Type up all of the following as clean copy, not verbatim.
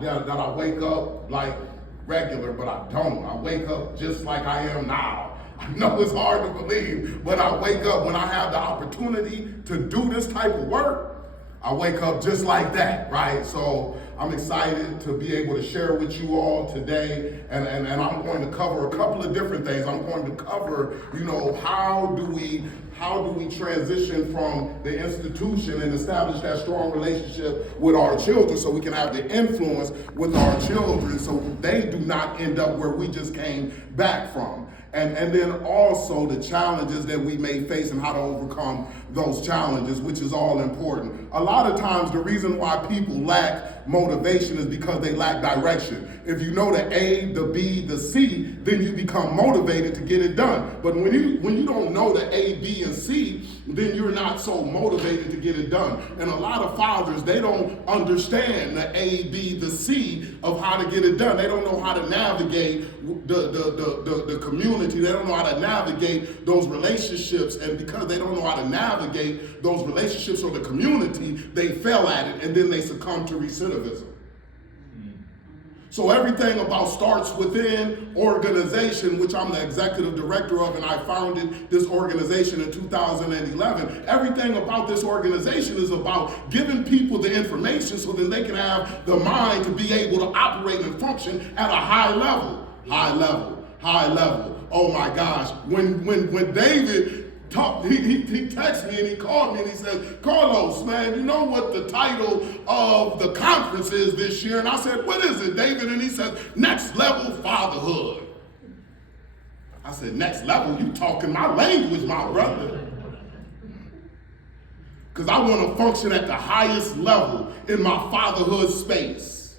that I wake up like regular, but I don't. I wake up just like I am now. I know it's hard to believe, but I wake up when I have the opportunity to do this type of work. I wake up just like that, right? So I'm excited to be able to share with you all today, and I'm going to cover a couple of different things. I'm going to cover, how do we transition from the institution and establish that strong relationship with our children so we can have the influence with our children so they do not end up where we just came back from. And then also the challenges that we may face and how to overcome those challenges, which is all important. A lot of times the reason why people lack motivation is because they lack direction. If you know the A, the B, the C, then you become motivated to get it done. But when you don't know the A, B, and C, then you're not so motivated to get it done. And a lot of fathers, they don't understand the A, B, the C of how to get it done. They don't know how to navigate the community. They don't know how to navigate those relationships. And because they don't know how to navigate those relationships or the community, they fail at it and then they succumb to recidivism. So everything about starts within organization, which I'm the executive director of, and I founded this organization in 2011. Everything about this organization is about giving people the information so that they can have the mind to be able to operate and function at a high level. High level, high level. Oh my gosh. When David talked, he texted me and he called me and he said, Carlos, man, you know what the title of the conference is this year? And I said, what is it, David? And he said, Next Level Fatherhood. I said, next level? You talking my language, my brother. Because I want to function at the highest level in my fatherhood space.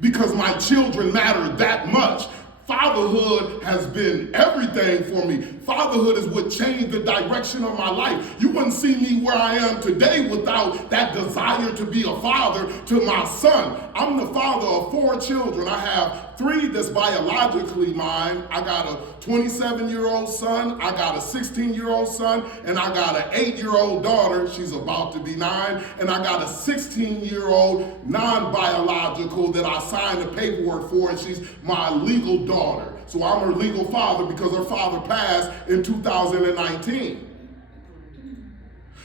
Because my children matter that much. Fatherhood has been everything for me. Fatherhood is what changed the direction of my life. You wouldn't see me where I am today without that desire to be a father to my son. I'm the father of 4 children. I have 3 that's biologically mine. I got a 27-year-old son, I got a 16-year-old son, and I got an 8-year-old daughter. She's about to be 9. And I got a 16-year-old non-biological that I signed the paperwork for, and she's my legal daughter. So I'm her legal father because her father passed in 2019.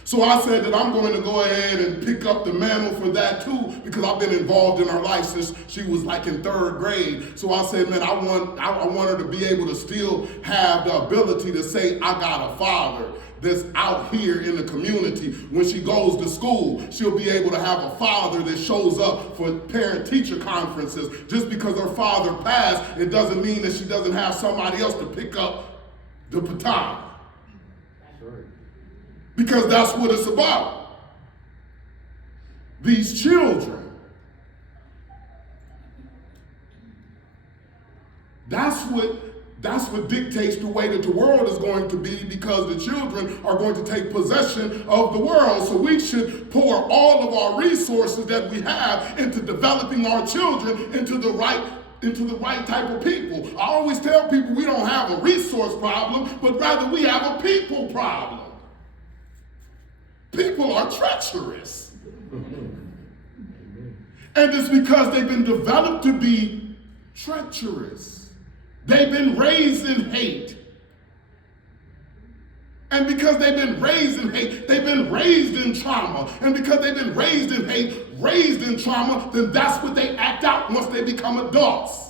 So I said that I'm going to go ahead and pick up the mantle for that too, because I've been involved in her life since she was like in 3rd grade. So I said, man, I want her to be able to still have the ability to say, I got a father that's out here in the community. When she goes to school, she'll be able to have a father that shows up for parent-teacher conferences. Just because her father passed, it doesn't mean that she doesn't have somebody else to pick up the baton. Because that's what it's about. These children. That's what dictates the way that the world is going to be, because the children are going to take possession of the world. So we should pour all of our resources that we have into developing our children into the right type of people. I always tell people we don't have a resource problem, but rather we have a people problem. People are treacherous. And it's because they've been developed to be treacherous. They've been raised in hate. And because they've been raised in hate, they've been raised in trauma. And because they've been raised in hate, raised in trauma, then that's what they act out once they become adults.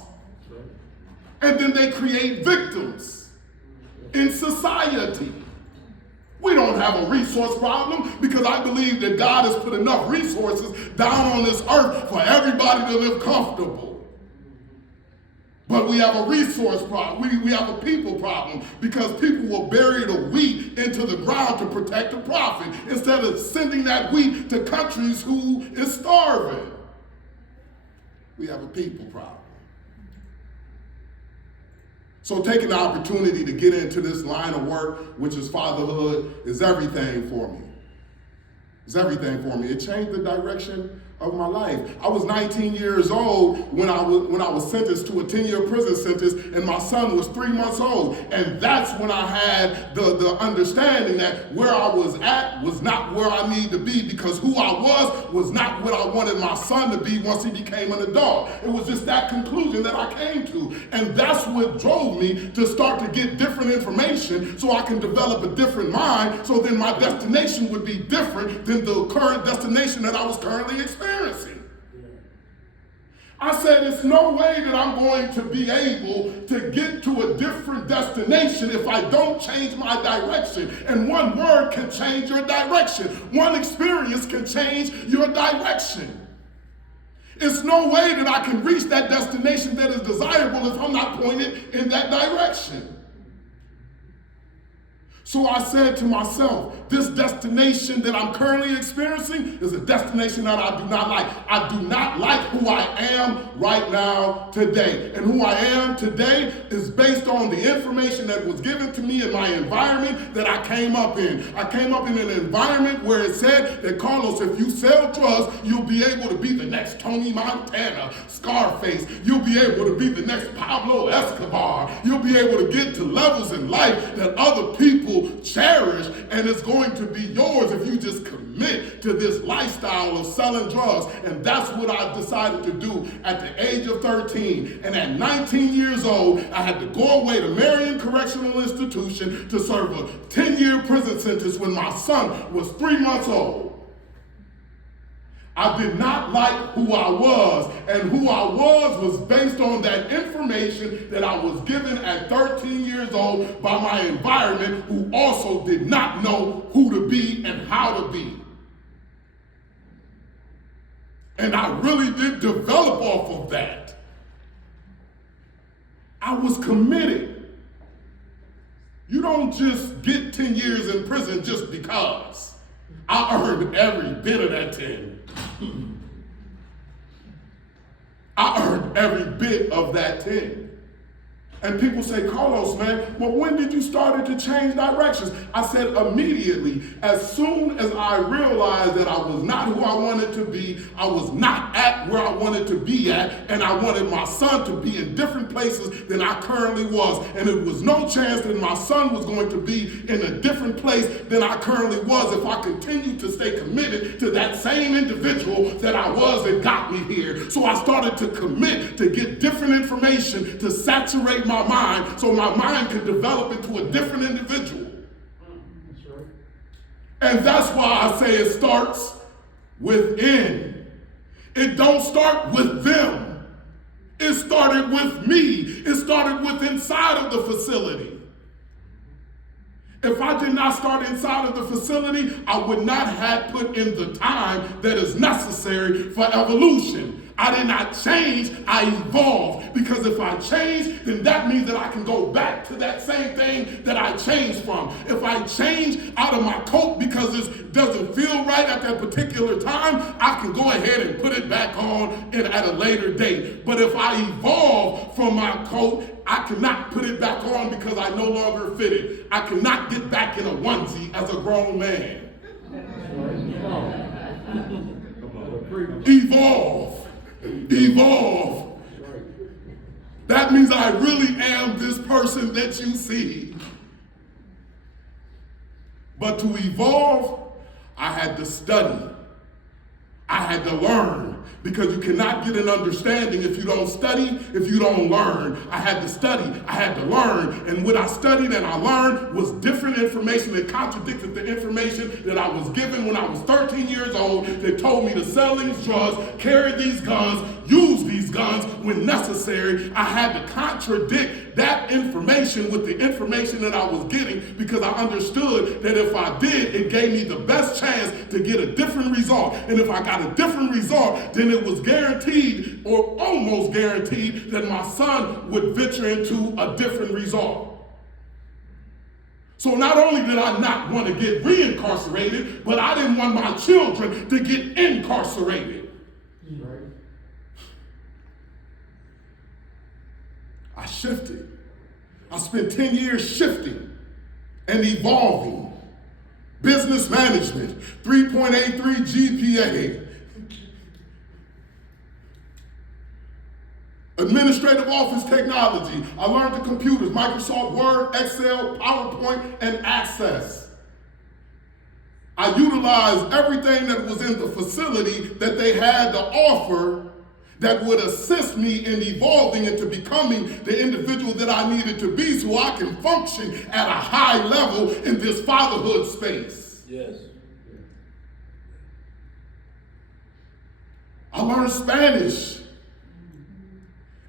And then they create victims in society. We don't have a resource problem because I believe that God has put enough resources down on this earth for everybody to live comfortable. But we have a resource problem. We have a people problem because people will bury the wheat into the ground to protect the profit instead of sending that wheat to countries who is starving. We have a people problem. So taking the opportunity to get into this line of work, which is fatherhood, is everything for me. It's everything for me. It changed the direction of my life. I was 19 years old when I was sentenced to a 10-year prison sentence, and my son was 3 months old. And that's when I had the understanding that where I was at was not where I need to be, because who I was not what I wanted my son to be once he became an adult. It was just that conclusion that I came to. And that's what drove me to start to get different information so I can develop a different mind, so then my destination would be different than the current destination that I was currently experiencing. I said, there's no way that I'm going to be able to get to a different destination if I don't change my direction. And one word can change your direction. One experience can change your direction. It's no way that I can reach that destination that is desirable if I'm not pointed in that direction. So I said to myself, this destination that I'm currently experiencing is a destination that I do not like. I do not like who I am right now today. And who I am today is based on the information that was given to me in my environment that I came up in. I came up in an environment where it said that, Carlos, if you sell drugs, you'll be able to be the next Tony Montana, Scarface. You'll be able to be the next Pablo Escobar. You'll be able to get to levels in life that other people cherish, and it's going to be yours if you just commit to this lifestyle of selling drugs. And that's what I decided to do at the age of 13. And at 19 years old, I had to go away to Marion Correctional Institution to serve a 10-year prison sentence when my son was 3 months old. I did not like who I was, and who I was based on that information that I was given at 13 years old by my environment, who also did not know who to be and how to be. And I really did develop off of that. I was committed. You don't just get 10 years in prison just because. I earned every bit of that 10. I earned every bit of that 10. And people say, Carlos, man, well, when did you start to change directions? I said immediately. As soon as I realized that I was not who I wanted to be, I was not at where I wanted to be at, and I wanted my son to be in different places than I currently was. And it was no chance that my son was going to be in a different place than I currently was if I continued to stay committed to that same individual that I was that got me here. So I started to commit to get different information to saturate my mind, so my mind could develop into a different individual. That's right. And that's why I say it starts within. It don't start with them. It started with me. It started with inside of the facility. If I did not start inside of the facility, I would not have put in the time that is necessary for evolution. I did not change, I evolved. Because if I change, then that means that I can go back to that same thing that I changed from. If I change out of my coat because it doesn't feel right at that particular time, I can go ahead and put it back on at a later date. But if I evolve from my coat, I cannot put it back on because I no longer fit it. I cannot get back in a onesie as a grown man. Evolve. Evolve. That means I really am this person that you see. But to evolve, I had to study. I had to learn. Because you cannot get an understanding if you don't study, if you don't learn. I had to study, I had to learn. And what I studied and I learned was different information that contradicted the information that I was given when I was 13 years old. They told me to sell these drugs, carry these guns, use these guns when necessary. I had to contradict that information with the information that I was getting, because I understood that if I did, it gave me the best chance to get a different result. And if I got a different result, then it was guaranteed or almost guaranteed that my son would venture into a different result. So not only did I not want to get reincarcerated, but I didn't want my children to get incarcerated. Right. I shifted. I spent 10 years shifting and evolving. Business management, 3.83 GPA. Administrative office technology. I learned the computers, Microsoft Word, Excel, PowerPoint, and Access. I utilized everything that was in the facility that they had to offer that would assist me in evolving into becoming the individual that I needed to be so I can function at a high level in this fatherhood space. Yes. I learned Spanish.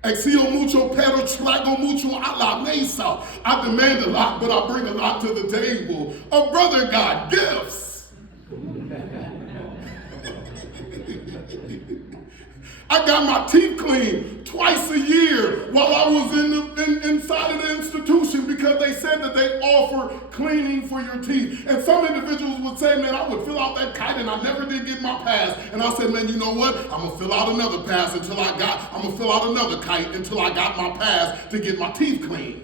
Exio mucho, pero traigo mucho a la mesa. I demand a lot, but I bring a lot to the table. A brother got gifts. I got my teeth cleaned twice a year while I was inside of the institution because they said that they offer cleaning for your teeth. And some individuals would say, man, I would fill out that kite and I never did get my pass. And I said, man, you know what? I'm gonna fill out another pass until I'm gonna fill out another kite until I got my pass to get my teeth cleaned.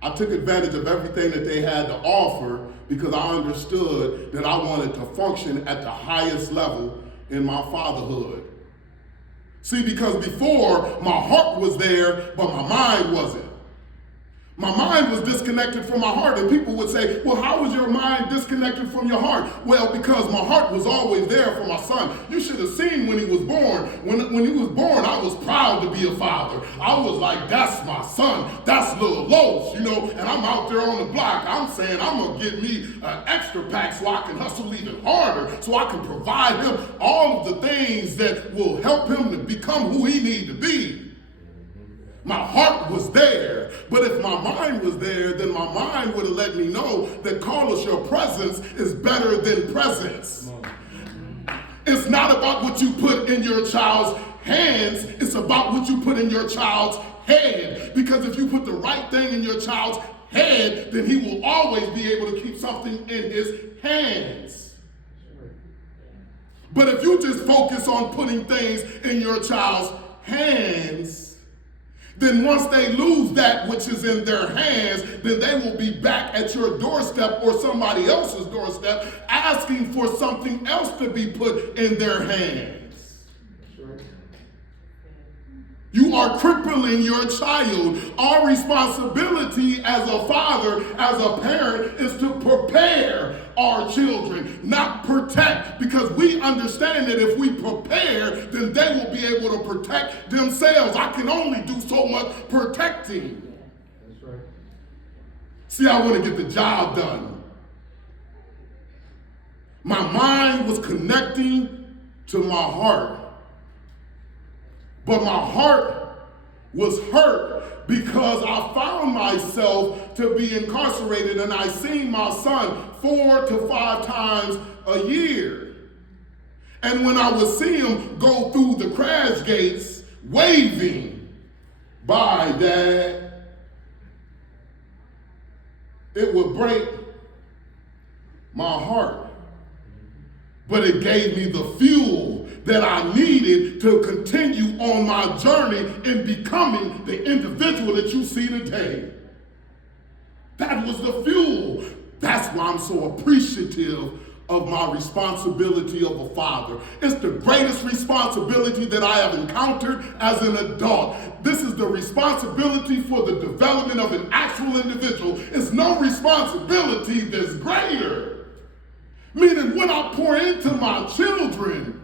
I took advantage of everything that they had to offer because I understood that I wanted to function at the highest level in my fatherhood. See, because before, my heart was there, but my mind wasn't. My mind was disconnected from my heart, and people would say, well, how was your mind disconnected from your heart? Well, because my heart was always there for my son. You should have seen when he was born. When he was born, I was proud to be a father. I was like, that's my son. That's little Los, and I'm out there on the block. I'm saying I'm going to get me an extra pack so I can hustle even harder, so I can provide him all of the things that will help him to become who he needs to be. My heart was there, but if my mind was there, then my mind would have let me know that, Carlos, your presence is better than presence. It's not about what you put in your child's hands, it's about what you put in your child's head. Because if you put the right thing in your child's head, then he will always be able to keep something in his hands. But if you just focus on putting things in your child's hands, then once they lose that which is in their hands, then they will be back at your doorstep or somebody else's doorstep asking for something else to be put in their hands. You are crippling your child. Our responsibility as a father, as a parent, is to prepare our children, not protect, because we understand that if we prepare, then they will be able to protect themselves. I can only do so much protecting. That's right. See, I want to get the job done. My mind was connecting to my heart. But my heart was hurt because I found myself to be incarcerated and I seen my son 4 to 5 times a year. And when I would see him go through the crash gates waving, bye, Dad, it would break my heart. But it gave me the fuel that I needed to continue on my journey in becoming the individual that you see today. That was the fuel. That's why I'm so appreciative of my responsibility of a father. It's the greatest responsibility that I have encountered as an adult. This is the responsibility for the development of an actual individual. It's no responsibility that's greater. Meaning what I pour into my children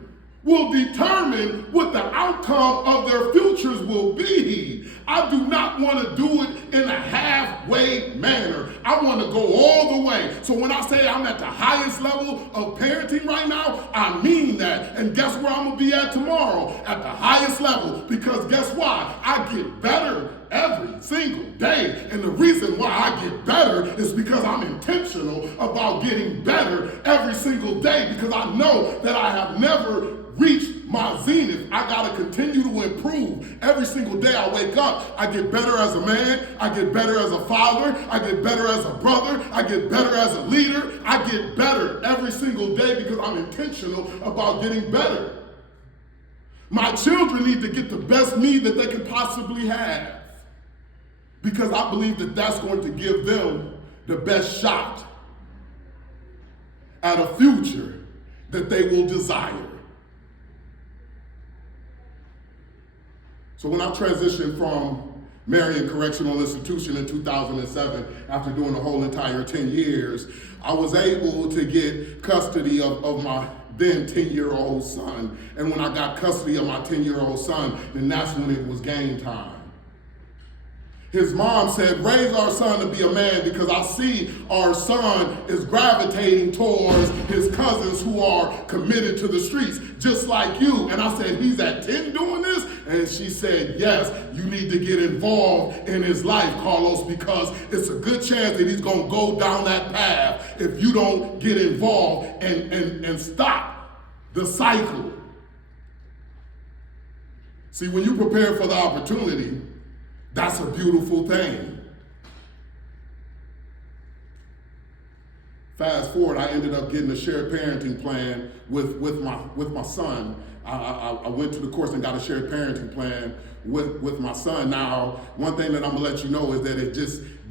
will determine what the outcome of their futures will be. I do not want to do it in a halfway manner. I want to go all the way. So when I say I'm at the highest level of parenting right now, I mean that. And guess where I'm going to be at tomorrow? At the highest level. Because guess why? I get better every single day. And the reason why I get better is because I'm intentional about getting better every single day, because I know that I have never reached my zenith. I got to continue to improve. Every single day I wake up, I get better as a man, I get better as a father, I get better as a brother, I get better as a leader. I get better every single day because I'm intentional about getting better. My children need to get the best me that they can possibly have, because I believe that that's going to give them the best shot at a future that they will desire. So when I transitioned from Marion Correctional Institution in 2007, after doing the whole entire 10 years, I was able to get custody of my then 10-year-old son. And when I got custody of my 10-year-old son, then that's when it was game time. His mom said, raise our son to be a man because I see our son is gravitating towards his cousins who are committed to the streets, just like you. And I said, he's at 10 doing this? And she said, yes, you need to get involved in his life, Carlos, because it's a good chance that he's going to go down that path if you don't get involved and stop the cycle. See, when you prepare for the opportunity, that's a beautiful thing. Fast forward, I ended up getting a shared parenting plan with my son. I went to the course and got a shared parenting plan with my son. Now, one thing that I'm gonna let you know is that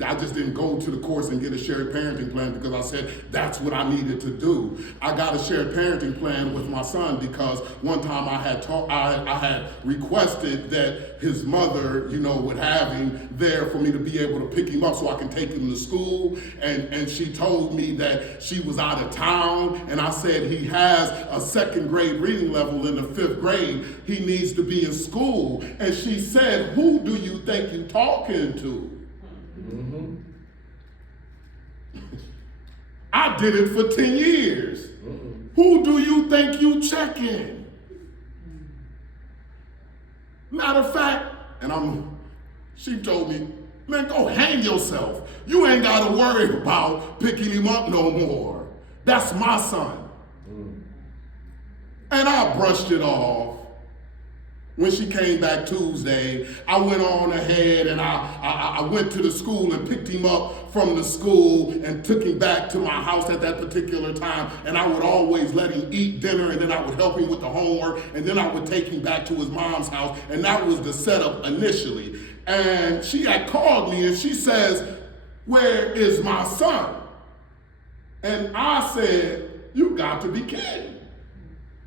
I just didn't go to the course and get a shared parenting plan because I said that's what I needed to do. I got a shared parenting plan with my son because one time I had requested that his mother, would have him there for me to be able to pick him up so I can take him to school. And she told me that she was out of town, and I said he has a second grade reading level in the 5th grade. He needs to be in school. And she said, who do you think you're talking to? Mm-hmm. I did it for 10 years. Mm-mm. Who do you think you checking? Matter of fact, she told me, man, go hang yourself. You ain't got to worry about picking him up no more. That's my son. Mm. And I brushed it off. When she came back Tuesday, I went on ahead and I went to the school and picked him up from the school and took him back to my house at that particular time. And I would always let him eat dinner, and then I would help him with the homework, and then I would take him back to his mom's house. And that was the setup initially. And she had called me and she says, where is my son? And I said, you got to be kidding.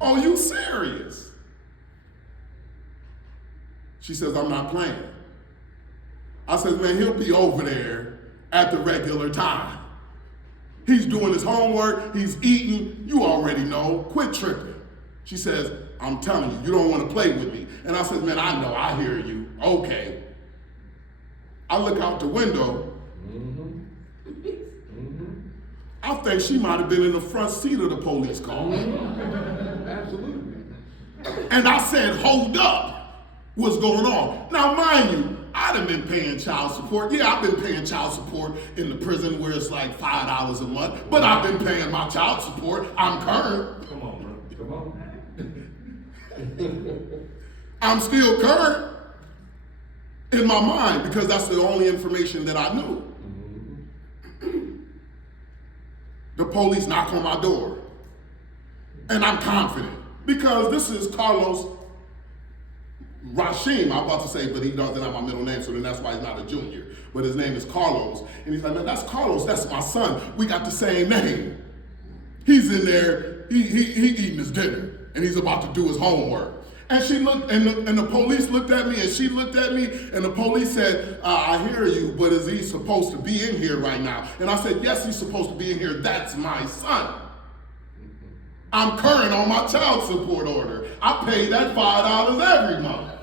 Are you serious? She says, I'm not playing. I said, man, he'll be over there at the regular time. He's doing his homework, he's eating, you already know, quit tripping. She says, I'm telling you, you don't want to play with me. And I said, man, I know, I hear you, okay. I look out the window. Mm-hmm. Mm-hmm. I think she might have been in the front seat of the police car. Mm-hmm. Absolutely. And I said, hold up. What's going on? Now, mind you, I done been paying child support. Yeah, I've been paying child support in the prison where it's like $5 a month, but I've been paying my child support. I'm current. Come on, bro. Come on. I'm still current in my mind because that's the only information that I knew. Mm-hmm. The police knock on my door, and I'm confident because this is Carlos Rashim, I'm about to say, but he doesn't have my middle name, so then that's why he's not a junior. But his name is Carlos. And he's like, man, that's Carlos, that's my son. We got the same name. He's in there, he eating his dinner, and he's about to do his homework. And she looked, and the police looked at me, and she looked at me, and the police said, I hear you, but is he supposed to be in here right now? And I said, yes, he's supposed to be in here. That's my son. I'm current on my child support order. I pay that $5 every month.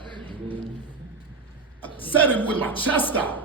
I said it with my chest out.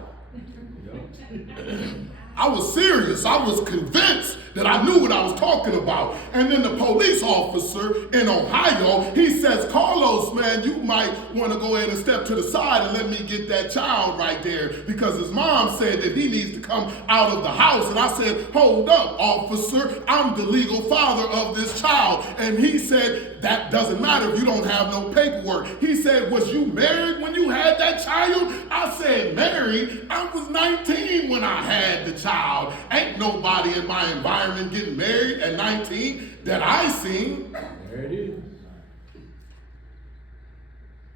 I was serious. I was convinced that I knew what I was talking about. And then the police officer in Ohio, he says, Carlos, man, you might want to go ahead and step to the side and let me get that child right there because his mom said that he needs to come out of the house. And I said, hold up, officer, I'm the legal father of this child. And he said, that doesn't matter if you don't have no paperwork. He said, was you married when you had that child? I said, married? I was 19 when I had the child. Ain't nobody in my environment getting married at 19 that I seen. There it is.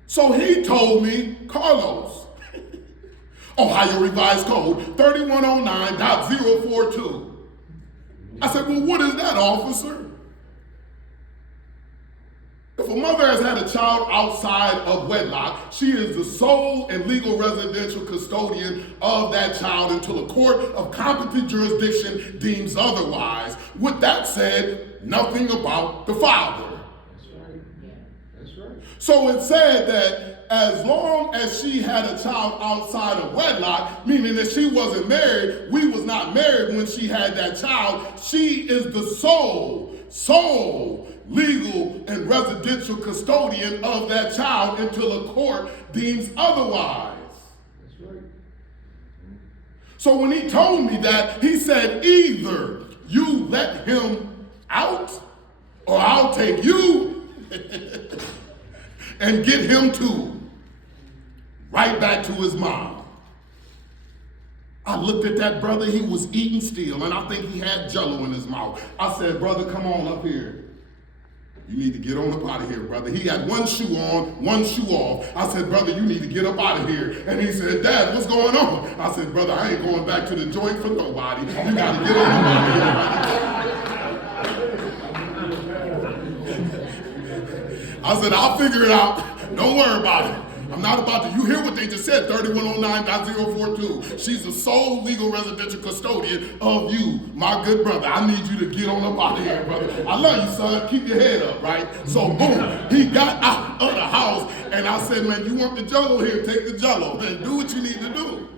So he told me, Carlos, Ohio Revised Code 3109.042. I said, well, what is that, officer? If a mother has had a child outside of wedlock, she is the sole and legal residential custodian of that child until a court of competent jurisdiction deems otherwise. With that said, nothing about the father. That's right. Yeah. That's right. So it said that as long as she had a child outside of wedlock, meaning that she wasn't married, we was not married when she had that child, she is the sole legal and residential custodian of that child until a court deems otherwise. That's right. So when he told me that, he said, either you let him out or I'll take you and get him too. Right back to his mom. I looked at that brother, he was eating still, and I think he had jello in his mouth. I said, brother, come on up here. You need to get on up out of here, brother. He had one shoe on, one shoe off. I said, brother, you need to get up out of here. And he said, Dad, what's going on? I said, brother, I ain't going back to the joint for nobody. You got to get on up out of here. I said, I'll figure it out. Don't worry about it. I'm not about to, you hear what they just said, 3109.042. She's the sole legal residential custodian of you, my good brother. I need you to get on up out of here, brother. I love you, son. Keep your head up, right? So, boom, he got out of the house, and I said, man, you want the jello here? Take the jello, and do what you need to do.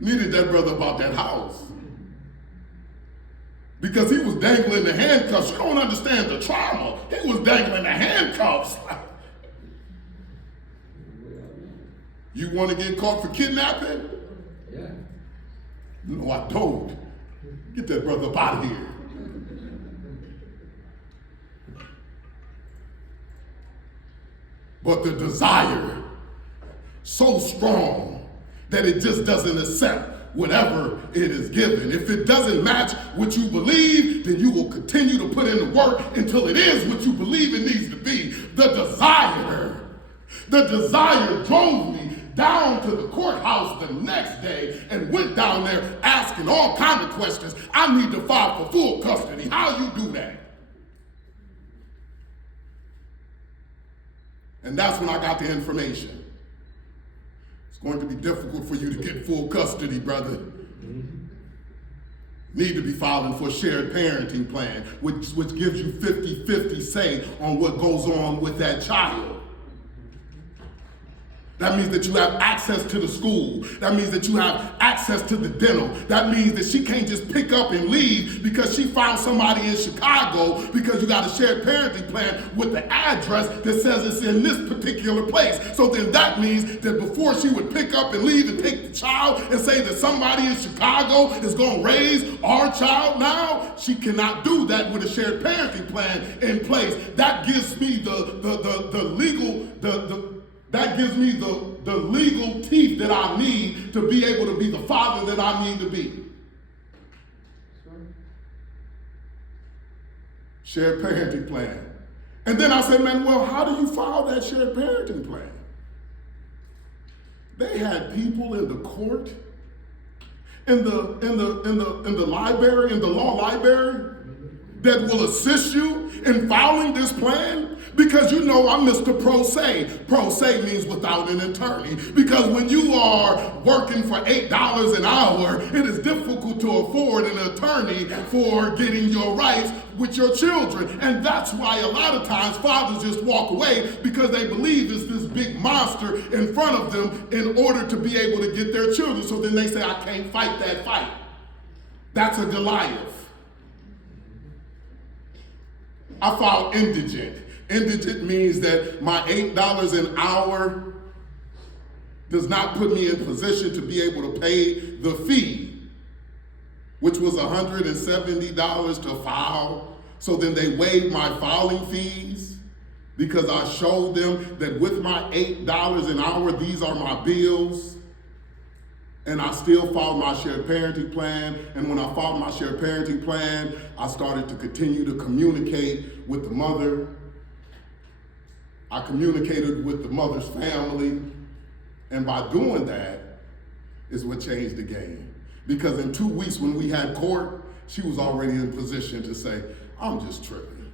Needed that brother about that house. Because he was dangling the handcuffs. You don't understand the trauma. He was dangling the handcuffs. You want to get caught for kidnapping? Yeah. No, I don't. Get that brother up out of here. But the desire so strong that it just doesn't accept whatever it is given. If it doesn't match what you believe, then you will continue to put in the work until it is what you believe it needs to be. The desire drove me down to the courthouse the next day and went down there asking all kinds of questions. I need to file for full custody. How you do that? And that's when I got the information. It's going to be difficult for you to get full custody, brother. Need to be filing for a shared parenting plan, which gives you 50-50 say on what goes on with that child. That means that you have access to the school. That means that you have access to the dental. That means that she can't just pick up and leave because she found somebody in Chicago because you got a shared parenting plan with the address that says it's in this particular place. So then that means that before she would pick up and leave and take the child and say that somebody in Chicago is going to raise our child now, she cannot do that with a shared parenting plan in place. That gives me the legal teeth that I need to be able to be the father that I need to be. Shared parenting plan. And then I said, man, well, how do you file that shared parenting plan? They had people in the court, in the library, in the law library, that will assist you in filing this plan. Because you know I'm Mr. Pro Se. Pro Se means without an attorney. Because when you are working for $8 an hour, it is difficult to afford an attorney for getting your rights with your children. And that's why a lot of times fathers just walk away because they believe it's this big monster in front of them in order to be able to get their children. So then they say, I can't fight that fight. That's a Goliath. I filed indigent. Indigent means that my $8 an hour does not put me in position to be able to pay the fee, which was $170 to file. So then they waived my filing fees because I showed them that with my $8 an hour, these are my bills. And I still filed my shared parenting plan. And when I filed my shared parenting plan, I started to continue to communicate with the mother. I communicated with the mother's family. And by doing that is what changed the game. Because in 2 weeks when we had court, she was already in position to say, I'm just tripping.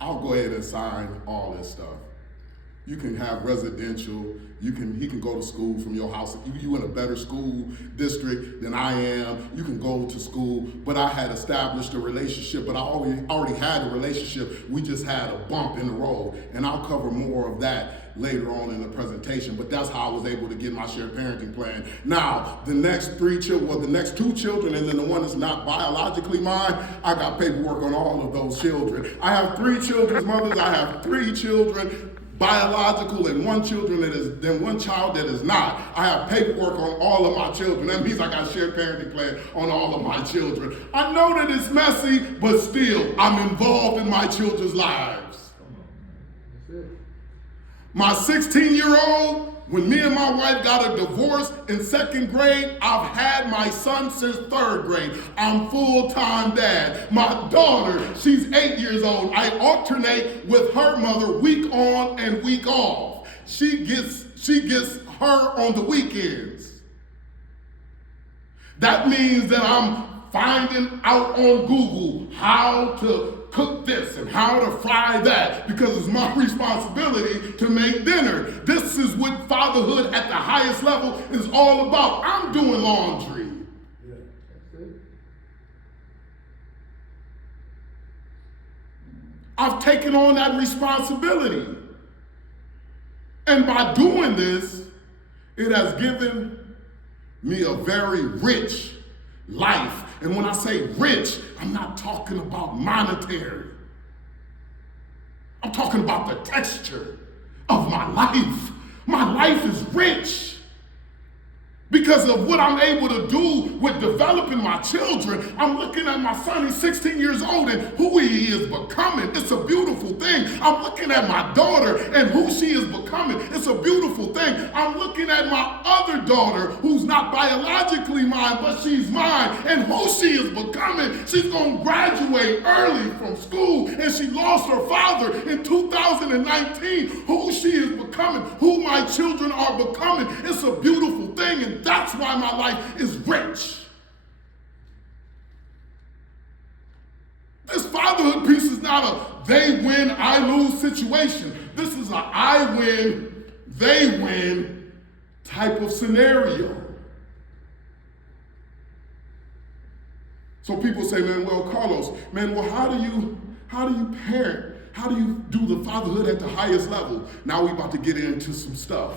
I'll go ahead and sign all this stuff. You can have residential, he can go to school from your house. If you in a better school district than I am, you can go to school. But I had established a relationship, but I already had a relationship. We just had a bump in the road. And I'll cover more of that later on in the presentation, but that's how I was able to get my shared parenting plan. Now, the next two children, and then the one that's not biologically mine, I got paperwork on all of those children. I have 3 children's mothers. I have 3 children biological and one child that is not. I have paperwork on all of my children. That means I got a shared parenting plan on all of my children. I know that it's messy, but still, I'm involved in my children's lives. That's it. My 16-year-old, when me and my wife got a divorce in 2nd grade, I've had my son since 3rd grade. I'm full-time dad. My daughter, she's 8 years old. I alternate with her mother week on and week off. She gets her on the weekends. That means that I'm finding out on Google how to cook this and how to fry that, because it's my responsibility to make dinner. This is what fatherhood at the highest level is all about. I'm doing laundry. Yeah, that's it. I've taken on that responsibility. And by doing this, it has given me a very rich life. And when I say rich, I'm not talking about monetary. I'm talking about the texture of my life. My life is rich because of what I'm able to do with developing my children. I'm looking at my son, he's 16 years old, and who he is becoming. It's a beautiful thing. I'm looking at my daughter and who she is becoming. It's a beautiful thing. I'm looking at my other daughter who's not biologically mine, but she's mine, and who she is becoming. She's going to graduate early from school, and she lost her father in 2019. Who she is becoming, who my children are becoming. It's a beautiful thing, and that's why my life is rich. This fatherhood piece is not a they win, I lose situation. This is a I win, they win type of scenario. So people say, man, well, Carlos, man, well, how do you parent? How do you do the fatherhood at the highest level? Now we're about to get into some stuff.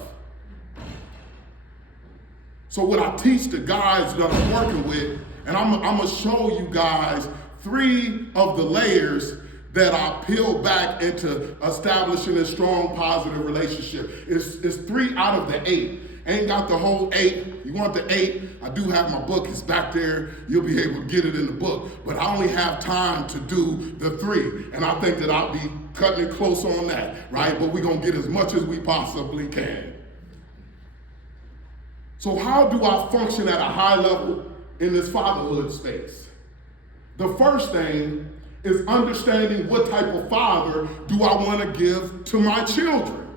So what I teach the guys that I'm working with, and I'm gonna show you guys 3 of the layers that I peel back into establishing a strong, positive relationship. It's 3 out of the 8. Ain't got the whole 8. You want the 8? I do have my book. It's back there. You'll be able to get it in the book. But I only have time to do the 3. And I think that I'll be cutting it close on that, right? But we're gonna get as much as we possibly can. So how do I function at a high level in this fatherhood space? The first thing is understanding what type of father do I want to give to my children.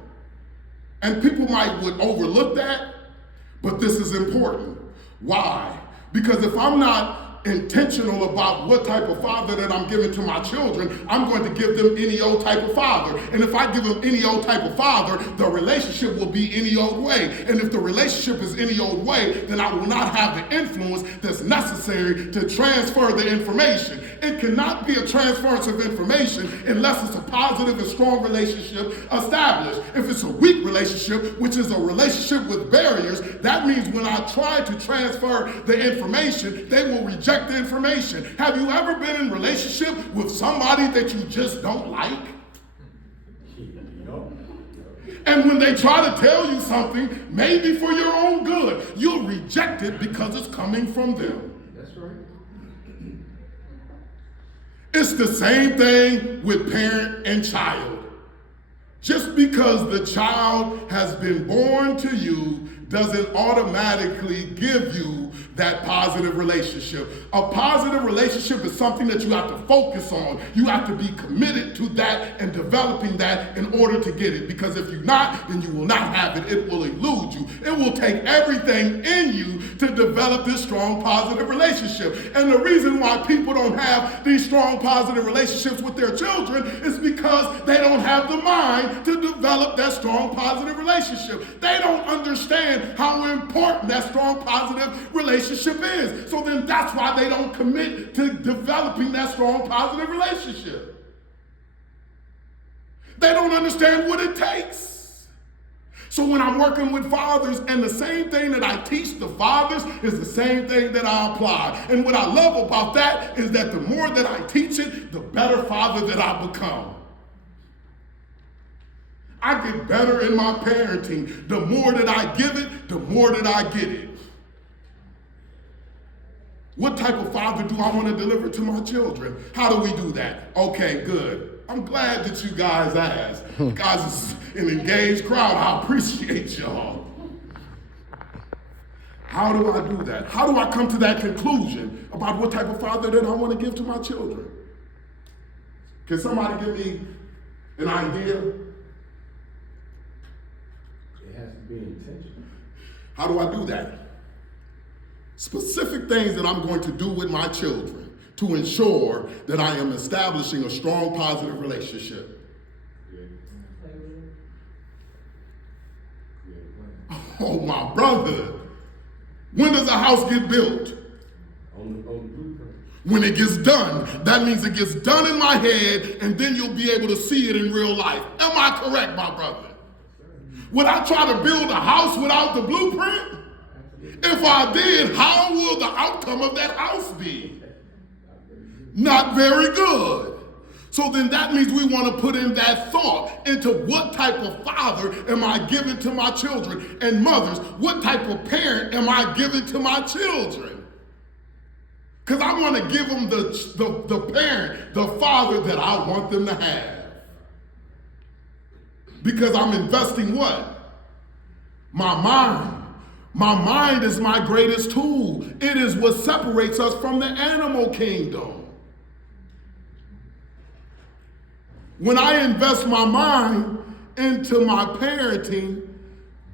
And people would overlook that, but this is important. Why? Because if I'm not intentional about what type of father that I'm giving to my children, I'm going to give them any old type of father. And if I give them any old type of father, the relationship will be any old way. And if the relationship is any old way, then I will not have the influence that's necessary to transfer the information. It cannot be a transference of information unless it's a positive and strong relationship established. If it's a weak relationship, which is a relationship with barriers, that means when I try to transfer the information, they will reject the information. Have you ever been in a relationship with somebody that you just don't like? And when they try to tell you something, maybe for your own good, you'll reject it because it's coming from them. That's right. It's the same thing with parent and child. Just because the child has been born to you doesn't automatically give you that positive relationship. A positive relationship is something that you have to focus on. You have to be committed to that and developing that in order to get it. Because if you're not, then you will not have it. It will elude you. It will take everything in you to develop this strong positive relationship. And the reason why people don't have these strong positive relationships with their children is because they don't have the mind to develop that strong positive relationship. They don't understand how important that strong positive relationship is. So then that's why they don't commit to developing that strong positive relationship. They don't understand what it takes. So when I'm working with fathers, and the same thing that I teach the fathers is the same thing that I apply. And what I love about that is that the more that I teach it, the better father that I become. I get better in my parenting. The more that I give it, the more that I get it. What type of father do I want to deliver to my children? How do we do that? Okay, good. I'm glad that you guys asked. Guys, it's an engaged crowd. I appreciate y'all. How do I do that? How do I come to that conclusion about what type of father that I want to give to my children? Can somebody give me an idea? It has to be intentional. How do I do that? Specific things that I'm going to do with my children to ensure that I am establishing a strong, positive relationship. Oh, my brother. When does a house get built? On the blueprint. When it gets done. That means it gets done in my head, and then you'll be able to see it in real life. Am I correct, my brother? Would I try to build a house without the blueprint? If I did, how will the outcome of that house be? Not very good. So then that means we want to put in that thought into what type of father am I giving to my children? And mothers, what type of parent am I giving to my children? Because I want to give them the parent, the father that I want them to have. Because I'm investing what? My mind. My mind is my greatest tool. It is what separates us from the animal kingdom. When I invest my mind into my parenting,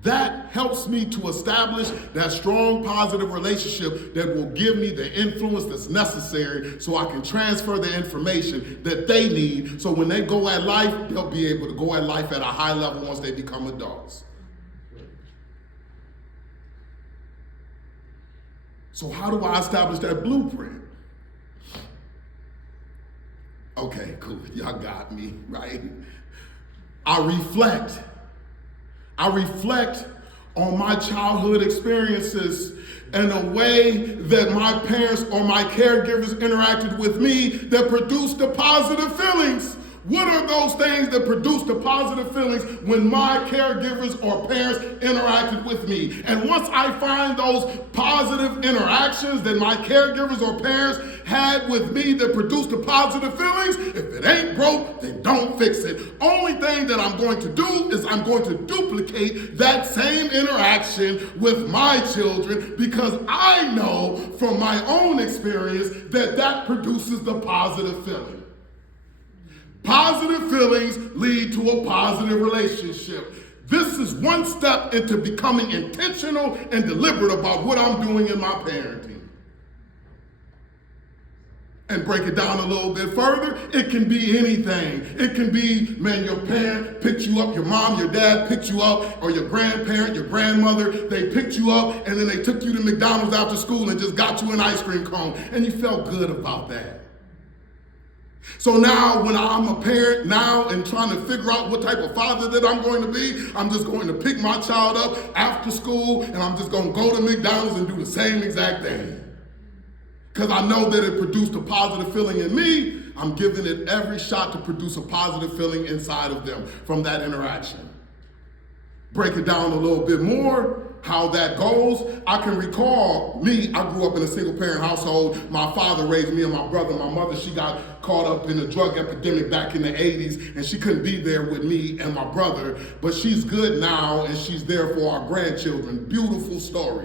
that helps me to establish that strong, positive relationship that will give me the influence that's necessary so I can transfer the information that they need so when they go at life, they'll be able to go at life at a high level once they become adults. So how do I establish that blueprint? Okay, cool. Y'all got me, right? I reflect on my childhood experiences and the way that my parents or my caregivers interacted with me that produced the positive feelings. What are those things that produce the positive feelings when my caregivers or parents interacted with me? And once I find those positive interactions that my caregivers or parents had with me that produced the positive feelings, if it ain't broke, then don't fix it. Only thing that I'm going to do is I'm going to duplicate that same interaction with my children because I know from my own experience that that produces the positive feeling. Positive feelings lead to a positive relationship. This is one step into becoming intentional and deliberate about what I'm doing in my parenting. And break it down a little bit further, it can be anything. It can be, man, your parent picked you up, your mom, your dad picked you up, or your grandparent, your grandmother, they picked you up, and then they took you to McDonald's after school and just got you an ice cream cone, and you felt good about that. So now when I'm a parent now and trying to figure out what type of father that I'm going to be, I'm just going to pick my child up after school and I'm just going to go to McDonald's and do the same exact thing. Because I know that it produced a positive feeling in me, I'm giving it every shot to produce a positive feeling inside of them from that interaction. Break it down a little bit more. How that goes, I can recall me, I grew up in a single parent household. My father raised me and my brother. My mother, she got caught up in the drug epidemic back in the 80s and she couldn't be there with me and my brother, but she's good now and she's there for our grandchildren. Beautiful story.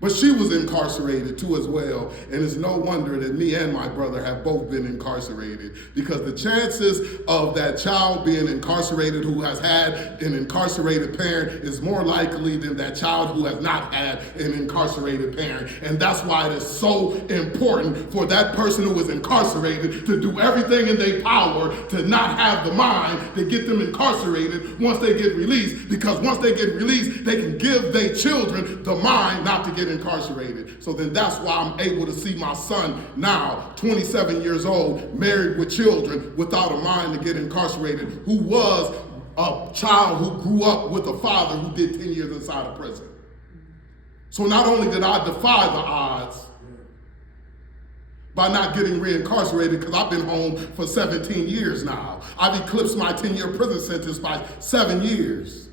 But she was incarcerated too as well, and it's no wonder that me and my brother have both been incarcerated, because the chances of that child being incarcerated who has had an incarcerated parent is more likely than that child who has not had an incarcerated parent. And that's why it is so important for that person who is incarcerated to do everything in their power to not have the mind to get them incarcerated once they get released, because once they get released, they can give their children the mind not to get incarcerated. So then that's why I'm able to see my son now, 27 years old, married with children, without a mind to get incarcerated, who was a child who grew up with a father who did 10 years inside of prison. So not only did I defy the odds by not getting reincarcerated, because I've been home for 17 years now. I've eclipsed my 10-year prison sentence by 7 years.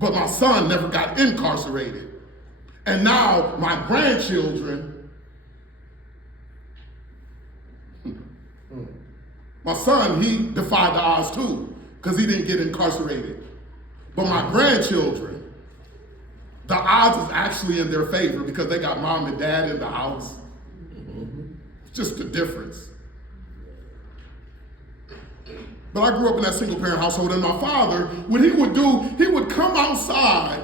But my son never got incarcerated. And now my grandchildren, my son, he defied the odds too, because he didn't get incarcerated. But my grandchildren, the odds is actually in their favor, because they got mom and dad in the house. Just the difference. But I grew up in that single parent household, and my father, what he would do, he would come outside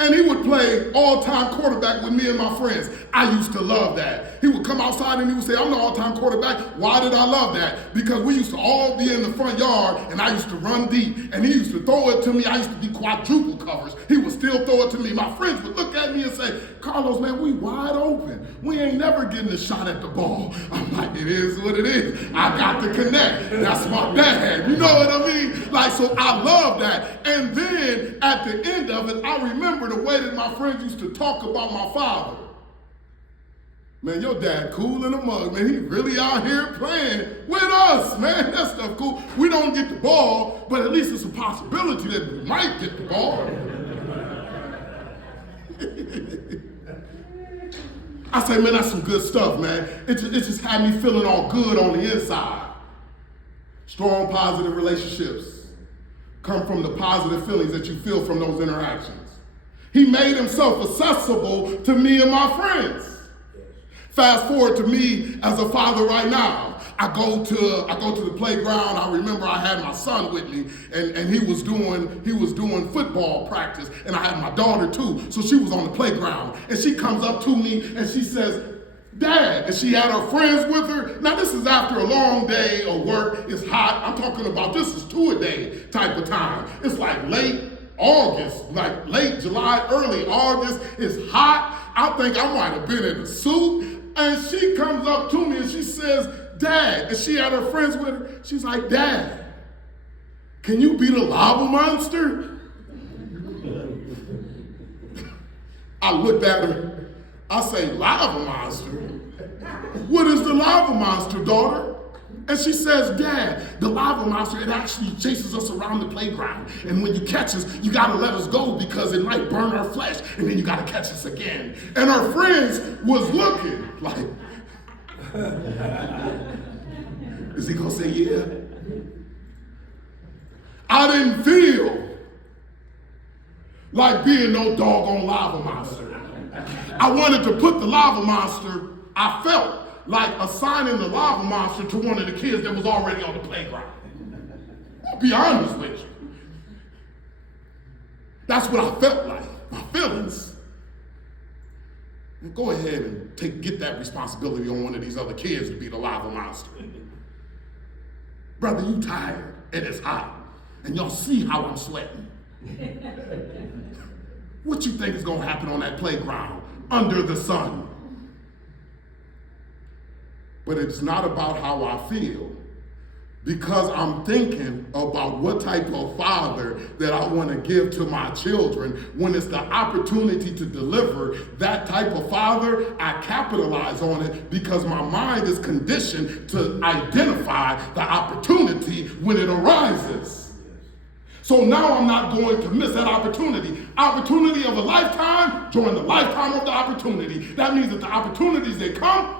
and he would play all-time quarterback with me and my friends. I used to love that. He would come outside and he would say, I'm the all-time quarterback. Why did I love that? Because we used to all be in the front yard, and I used to run deep, and he used to throw it to me. I used to be quadruple covers. He would still throw it to me. My friends would look at me and say, Carlos, man, we wide open. We ain't never getting a shot at the ball. I'm like, it is what it is. I got to connect. That's my dad. You know what I mean? Like, so I love that. And then at the end of it, I remember the way that my friends used to talk about my father. Man, your dad cool in the mug, man. He really out here playing with us, man. That stuff cool. We don't get the ball, but at least it's a possibility that we might get the ball. I say, man, that's some good stuff, man. It just had me feeling all good on the inside. Strong, positive relationships come from the positive feelings that you feel from those interactions. He made himself accessible to me and my friends. Fast forward to me as a father right now. I go to the playground. I remember I had my son with me, and he was doing football practice, and I had my daughter too. So she was on the playground, and she comes up to me and she says, Dad, and she had her friends with her. Now this is after a long day of work. It's hot. I'm talking about this is 2-a-day type of time. It's like late August, like late July, early August. It's hot. I think I might have been in a suit. And she comes up to me and she says, Dad, and she had her friends with her. She's like, Dad, can you beat a lava monster? I looked at her. I say, lava monster? What is the lava monster, daughter? And she says, Dad, the lava monster, it actually chases us around the playground. And when you catch us, you gotta let us go because it might burn our flesh. And then you gotta catch us again. And her friends was looking like, is he gonna say yeah? I didn't feel like being no doggone lava monster. I wanted to put the lava monster, I felt like assigning the lava monster to one of the kids that was already on the playground. I'll be honest with you. That's what I felt like, my feelings. And go ahead and get that responsibility on one of these other kids to be the lava monster. Brother, you tired and it's hot, and y'all see how I'm sweating. What you think is gonna happen on that playground under the sun? But it's not about how I feel, because I'm thinking about what type of father that I want to give to my children. When it's the opportunity to deliver that type of father, I capitalize on it because my mind is conditioned to identify the opportunity when it arises. So now I'm not going to miss that opportunity. Opportunity of a lifetime, join the lifetime of the opportunity. That means that the opportunities that come,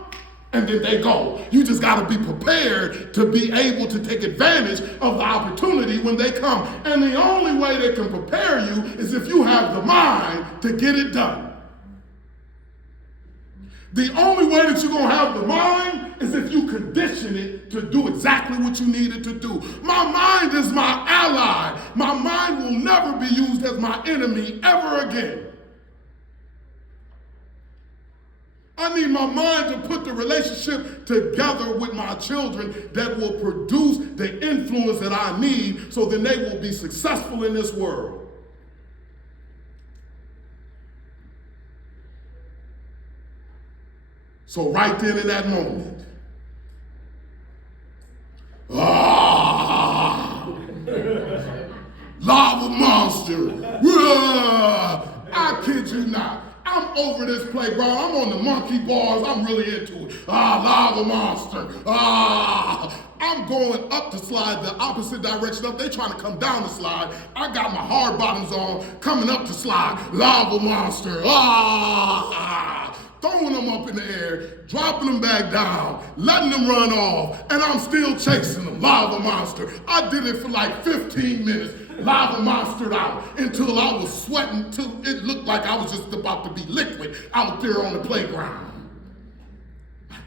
and then they go. You just got to be prepared to be able to take advantage of the opportunity when they come. And the only way they can prepare you is if you have the mind to get it done. The only way that you're going to have the mind is if you condition it to do exactly what you need it to do. My mind is my ally. My mind will never be used as my enemy ever again. I need my mind to put the relationship together with my children that will produce the influence that I need so then they will be successful in this world. So right then in that moment, lava monster, I kid you not. I'm over this playground. I'm on the monkey bars. I'm really into it. Lava monster. I'm going up the slide, the opposite direction up. They trying to come down the slide. I got my hard bottoms on, coming up the slide. Lava monster. Throwing them up in the air, dropping them back down, letting them run off, and I'm still chasing them. Lava monster. I did it for like 15 minutes. Lava monstered out until I was sweating till it looked like I was just about to be liquid out there on the playground.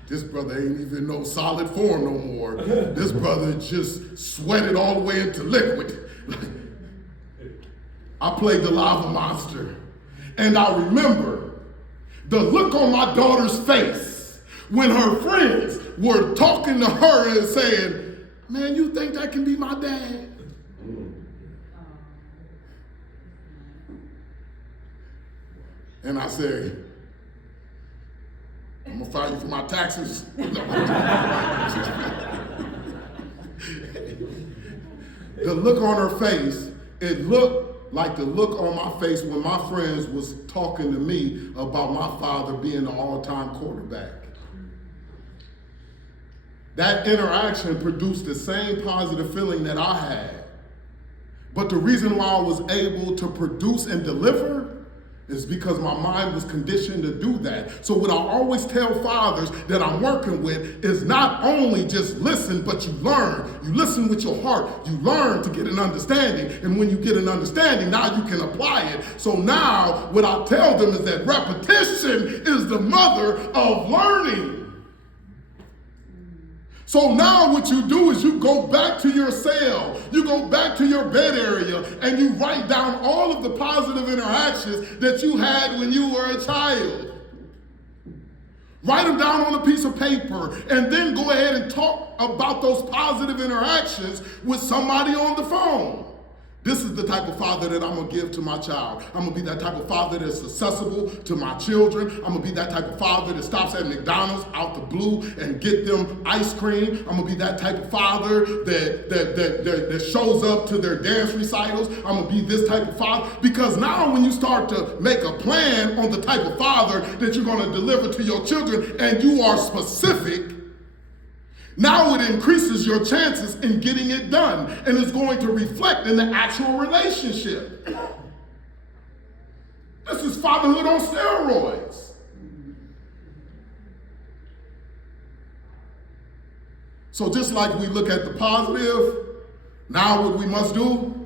This brother ain't even no solid form no more. This brother just sweated all the way into liquid. I played the lava monster, and I remember the look on my daughter's face when her friends were talking to her and saying, "Man, you think that can be my dad?" And I said, "I'm gonna file you for my taxes." The look on her face, it looked like the look on my face when my friends was talking to me about my father being the all-time quarterback. That interaction produced the same positive feeling that I had. But the reason why I was able to produce and deliver is because my mind was conditioned to do that. So what I always tell fathers that I'm working with is not only just listen, but you learn. You listen with your heart. You learn to get an understanding. And when you get an understanding, now you can apply it. So now what I tell them is that repetition is the mother of learning. So now what you do is you go back to your cell, you go back to your bed area, and you write down all of the positive interactions that you had when you were a child. Write them down on a piece of paper, and then go ahead and talk about those positive interactions with somebody on the phone. This is the type of father that I'm gonna give to my child. I'm gonna be that type of father that's accessible to my children. I'm gonna be that type of father that stops at McDonald's out the blue and get them ice cream. I'm gonna be that type of father that shows up to their dance recitals. I'm gonna be this type of father. Because now when you start to make a plan on the type of father that you're gonna deliver to your children and you are specific, now it increases your chances in getting it done, and it's going to reflect in the actual relationship. This is fatherhood on steroids. So just like we look at the positive, now what we must do,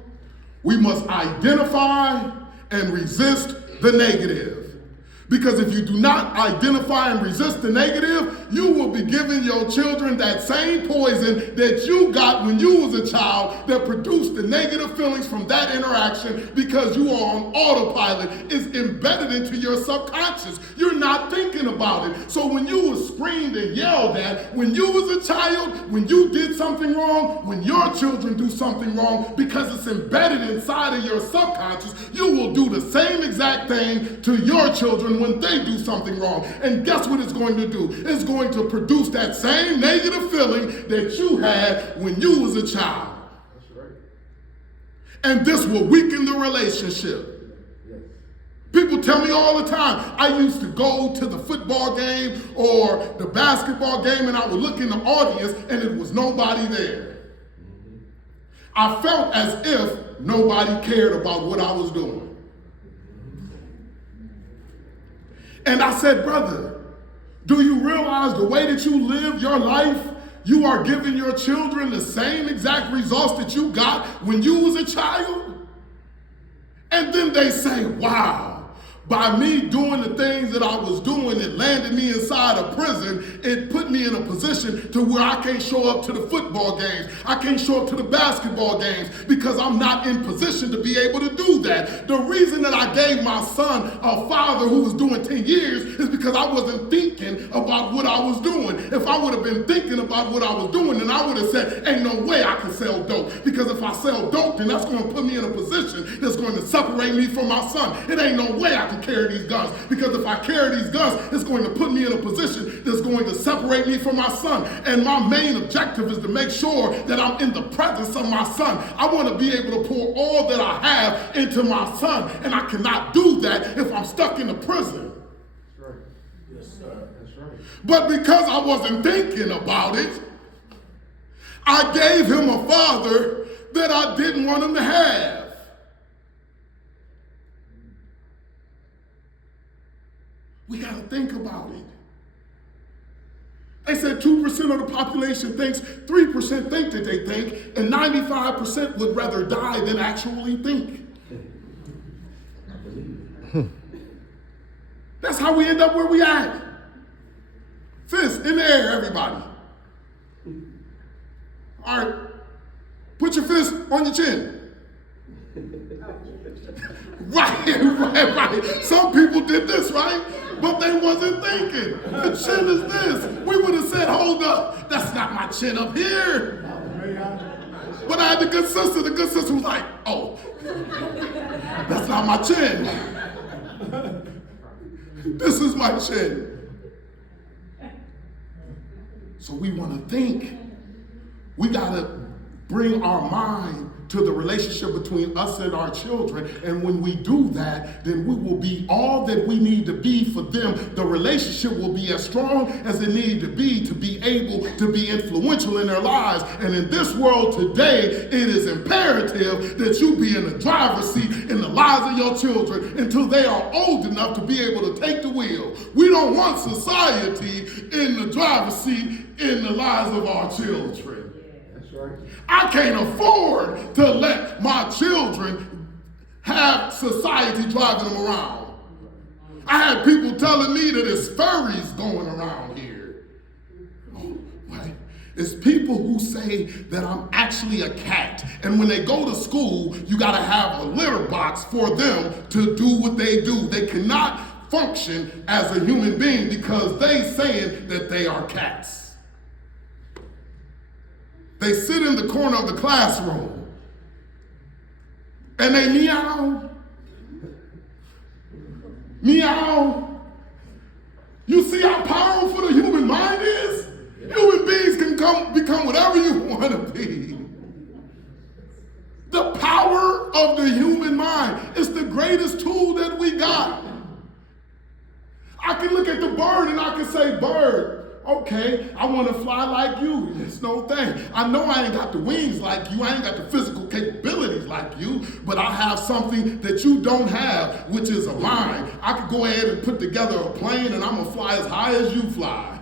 we must identify and resist the negative. Because if you do not identify and resist the negative, you will be giving your children that same poison that you got when you was a child that produced the negative feelings from that interaction because you are on autopilot. It's embedded into your subconscious. You're not thinking about it. So when you were screamed and yelled at, when you was a child, when you did something wrong, when your children do something wrong, because it's embedded inside of your subconscious, you will do the same exact thing to your children when they do something wrong. And guess what it's going to do? It's going to produce that same negative feeling that you had when you was a child. That's right. And this will weaken the relationship. Yes. People tell me all the time, I used to go to the football game or the basketball game and I would look in the audience and it was nobody there. I felt as if nobody cared about what I was doing. And I said, brother, Do you realize the way that you live your life, you are giving your children the same exact results that you got when you was a child? And then they say, wow, by me doing the things that I was doing, it landed me inside a prison. It put me in a position to where I can't show up to the football games. I can't show up to the basketball games because I'm not in position to be able to do that. The reason that I gave my son a father who was doing 10 years is because I wasn't thinking about what I was doing. If I would have been thinking about what I was doing, then I would have said, ain't no way I can sell dope. Because if I sell dope, then that's going to put me in a position that's going to separate me from my son. It ain't no way I can carry these guns, because if I carry these guns, it's going to put me in a position that's going to separate me from my son. And my main objective is to make sure that I'm in the presence of my son. I want to be able to pour all that I have into my son, and I cannot do that if I'm stuck in the prison. That's right. Yes, sir. That's right. But because I wasn't thinking about it, I gave him a father that I didn't want him to have. We got to think about it. They said 2% of the population thinks, 3% think that they think, and 95% would rather die than actually think. I believe it. That's how we end up where we at. Fist in the air, everybody. All right, put your fist on your chin. Right. Some people did this, right? But they wasn't thinking. The chin is this. We would have said, hold up, that's not my chin up here. But I had the good sister. The good sister was like, oh, that's not my chin. This is my chin. So we want to think. We got to bring our mind to the relationship between us and our children. And when we do that, then we will be all that we need to be for them. The relationship will be as strong as it needs to be able to be influential in their lives. And in this world today, it is imperative that you be in the driver's seat in the lives of your children until they are old enough to be able to take the wheel. We don't want society in the driver's seat in the lives of our children. Right. I can't afford to let my children have society driving them around. I had people telling me that it's furries going around here. Oh, right? It's people who say that I'm actually a cat. And when they go to school, you got to have a litter box for them to do what they do. They cannot function as a human being because they saying that they are cats. They sit in the corner of the classroom and they meow. Meow. You see how powerful the human mind is? Human beings can become whatever you want to be. The power of the human mind is the greatest tool that we got. I can look at the bird and I can say, bird, okay, I want to fly like you. It's no thing. I know I ain't got the wings like you. I ain't got the physical capabilities like you, but I have something that you don't have, which is a mind. I could go ahead and put together a plane and I'm going to fly as high as you fly.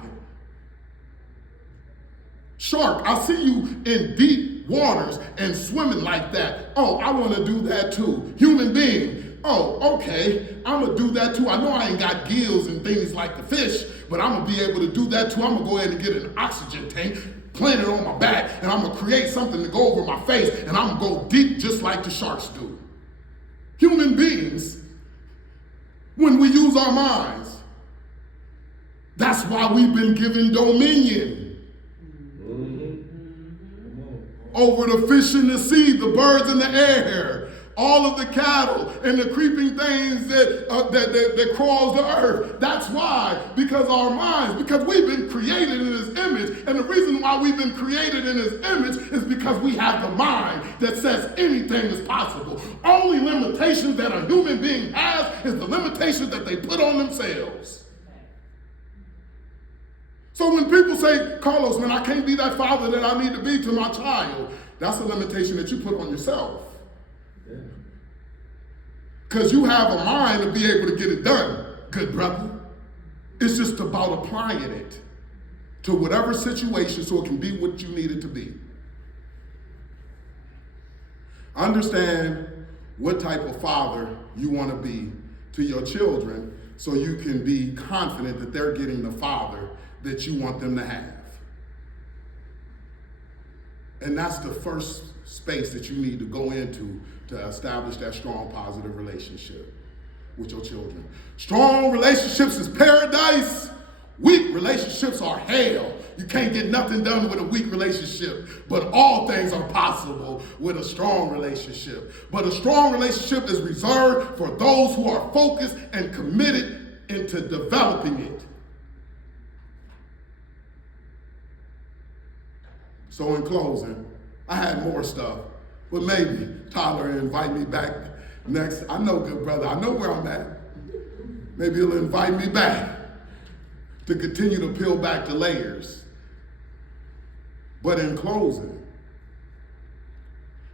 Shark, I see you in deep waters and swimming like that. Oh, I want to do that too. Human being. Oh, okay, I'm going to do that too. I know I ain't got gills and things like the fish, but I'm going to be able to do that too. I'm going to go ahead and get an oxygen tank, plant it on my back, and I'm going to create something to go over my face, and I'm going to go deep just like the sharks do. Human beings, when we use our minds, that's why we've been given dominion over the fish in the sea, the birds in the air, all of the cattle and the creeping things that crawls the earth. That's why, because our minds, because we've been created in his image. And the reason why we've been created in his image is because we have the mind that says anything is possible. Only limitations that a human being has is the limitations that they put on themselves. So when people say, Carlos, man, I can't be that father that I need to be to my child, that's a limitation that you put on yourself. Because you have a mind to be able to get it done, good brother. It's just about applying it to whatever situation so it can be what you need it to be. Understand what type of father you want to be to your children so you can be confident that they're getting the father that you want them to have. And that's the first space that you need to go into to establish that strong, positive relationship with your children. Strong relationships is paradise. Weak relationships are hell. You can't get nothing done with a weak relationship, but all things are possible with a strong relationship. But a strong relationship is reserved for those who are focused and committed into developing it. So in closing, I had more stuff, but maybe Tyler will invite me back next. I know, good brother, I know where I'm at. Maybe he'll invite me back to continue to peel back the layers. But in closing,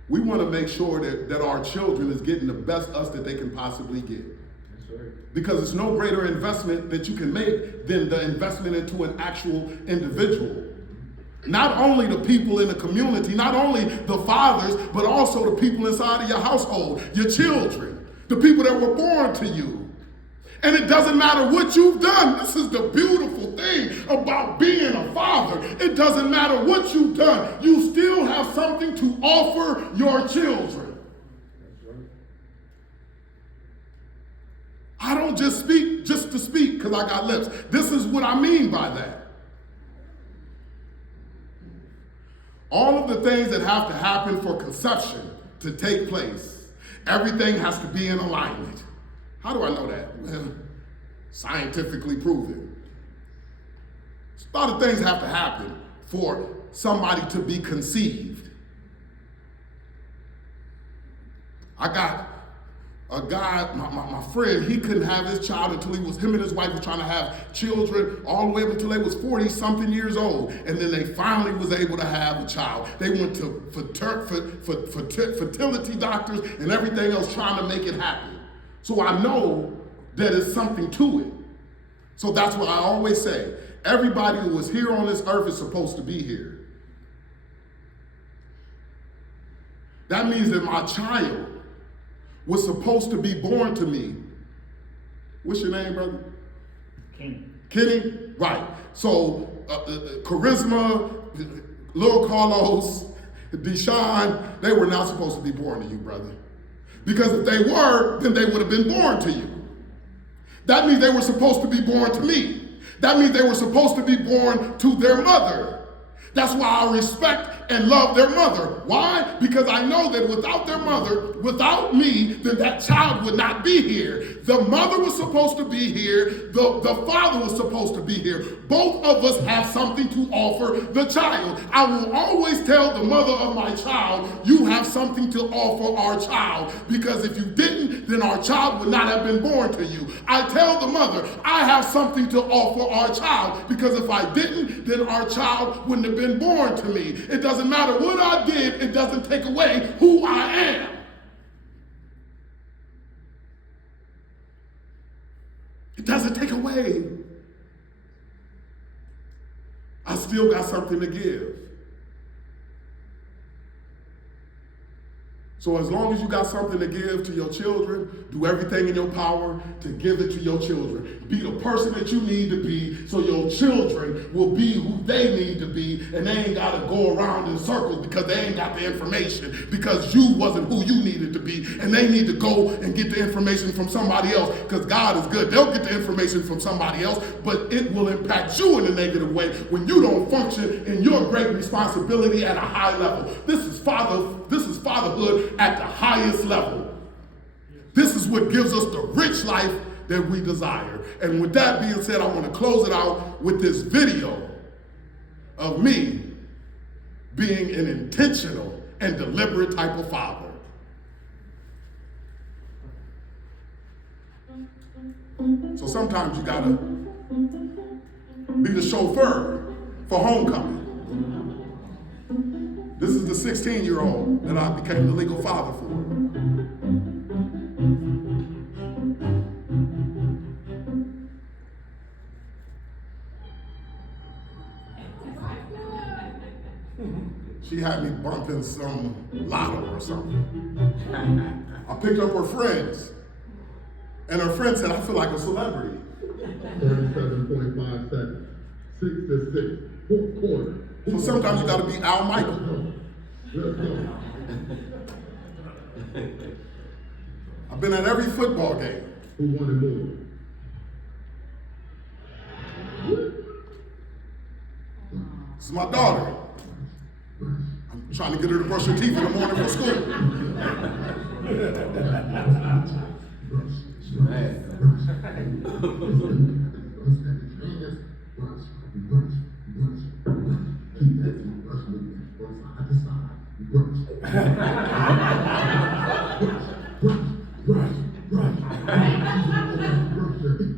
we want to make sure that our children is getting the best us that they can possibly get. That's right. Because it's no greater investment that you can make than the investment into an actual individual. Not only the people in the community, not only the fathers, but also the people inside of your household, your children, the people that were born to you. And it doesn't matter what you've done. This is the beautiful thing about being a father. It doesn't matter what you've done. You still have something to offer your children. I don't just speak just to speak because I got lips. This is what I mean by that. All of the things that have to happen for conception to take place, everything has to be in alignment. How do I know that? Well, scientifically proven. A lot of things have to happen for somebody to be conceived. I got a guy, my friend, he couldn't have his child until him and his wife were trying to have children all the way up until they was 40-something years old. And then they finally was able to have a child. They went to fertility doctors and everything else trying to make it happen. So I know that it's something to it. So that's what I always say. Everybody who is here on this earth is supposed to be here. That means that my child was supposed to be born to me. What's your name, brother? Kenny. Kenny? Right. So Charisma, Lil Carlos, Deshaun, they were not supposed to be born to you, brother. Because if they were, then they would have been born to you. That means they were supposed to be born to me. That means they were supposed to be born to their mother. That's why I respect and love their mother. Why? Because I know that without their mother, without me, then that child would not be here. The mother was supposed to be here. The father was supposed to be here. Both of us have something to offer the child. I will always tell the mother of my child, you have something to offer our child. Because if you didn't, then our child would not have been born to you. I tell the mother, I have something to offer our child. Because if I didn't, then our child wouldn't have been born to me. It doesn't matter what I did, it doesn't take away who I am. It doesn't take away. I still got something to give. So as long as you got something to give to your children, do everything in your power to give it to your children. Be the person that you need to be so your children will be who they need to be, and they ain't got to go around in circles because they ain't got the information because you wasn't who you needed to be, and they need to go and get the information from somebody else because God is good. They'll get the information from somebody else, but it will impact you in a negative way when you don't function in your great responsibility at a high level. This is fatherhood at the highest level. This is what gives us the rich life that we desire. And with that being said, I want to close it out with this video of me being an intentional and deliberate type of father. So sometimes you gotta be the chauffeur for homecoming. This is the 16-year-old that I became the legal father for. She had me bumping some lotto or something. I picked up her friends, and her friend said, I feel like a celebrity. 37.5 seconds. 6 to 6. Fourth quarter. So sometimes you gotta be Al Michael. Let's go. I've been at every football game. Who wanted more? This is my daughter. I'm trying to get her to brush her teeth in the morning for school.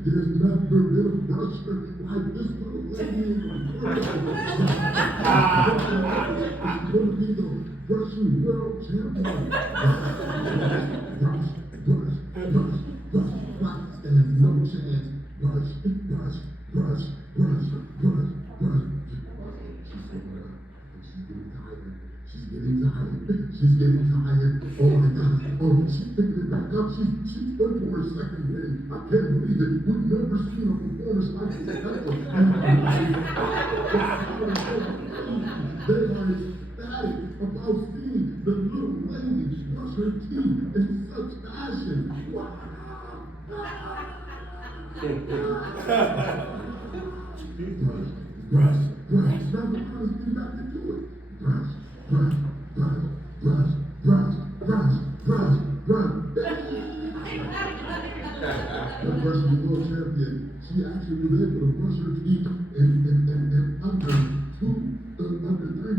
There's never been a brusher like this little lady in the world. She's going to be the brushing world champion. Brush. There's no chance. Brush. She's getting tired. Oh my God. Oh, she's picking it back up. She's done for her second day. I can't believe it. We've never seen a performance like this ever. They are ecstatic about seeing the little lady brush her teeth in such fashion. Wow. Brush. Now the honest thing back to do it. Brush. The brushing world champion, she actually was able to brush her teeth in under 3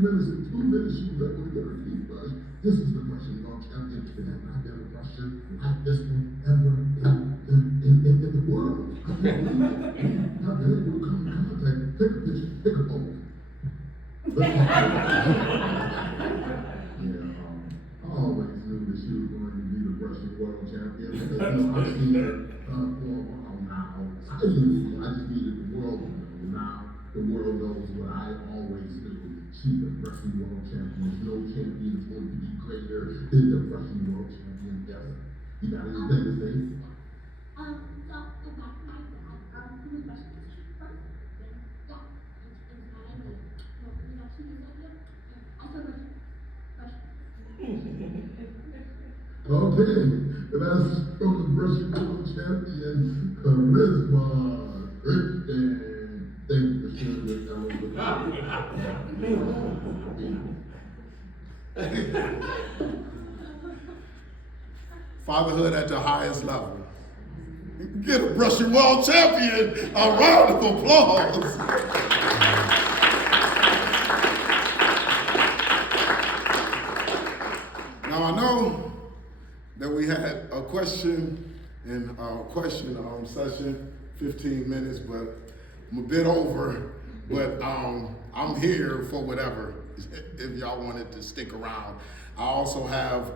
minutes and 2 minutes. She was able to get her teeth brushed. This is the brushing world champion. There has not been a brusher like this one ever in the world. I can't believe it. I've been able to come in contact. Take a picture. Take a photo. Yeah, I always knew that she was going to be the brushing world champion. I've seen her for a while now. I just needed the world to know. Now the world knows what I always knew. She's the brushing world champion. No champion is going to be greater than the brushing world champion ever. You got anything to say? Okay, that's from the brushing world champion, Charisma Christian. Thank you for sharing this Fatherhood at the highest level. Get a brushing world champion a round of applause. Now I know that we had a question session, 15 minutes, but I'm a bit over. But I'm here for whatever. If y'all wanted to stick around, I also have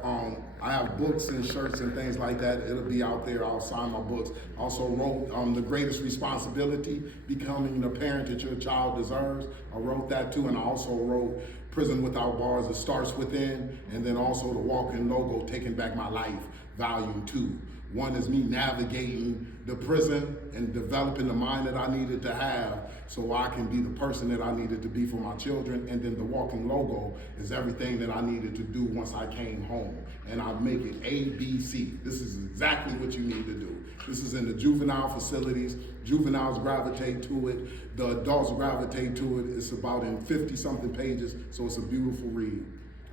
I have books and shirts and things like that. It'll be out there. I'll sign my books. I also wrote The Greatest Responsibility: Becoming the Parent That Your Child Deserves. I wrote that too, and I also wrote Prison Without Bars. It Starts Within, and then also the walking logo, Taking Back My Life, Volume 2. One is me navigating the prison and developing the mind that I needed to have so I can be the person that I needed to be for my children. And then the walking logo is everything that I needed to do once I came home. And I make it ABC. This is exactly what you need to do. This is in the juvenile facilities. Juveniles gravitate to it. The adults gravitate to it. It's about in 50-something pages, so it's a beautiful read.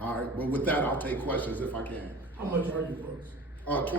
All right, but with that, I'll take questions if I can. How much are your books? 20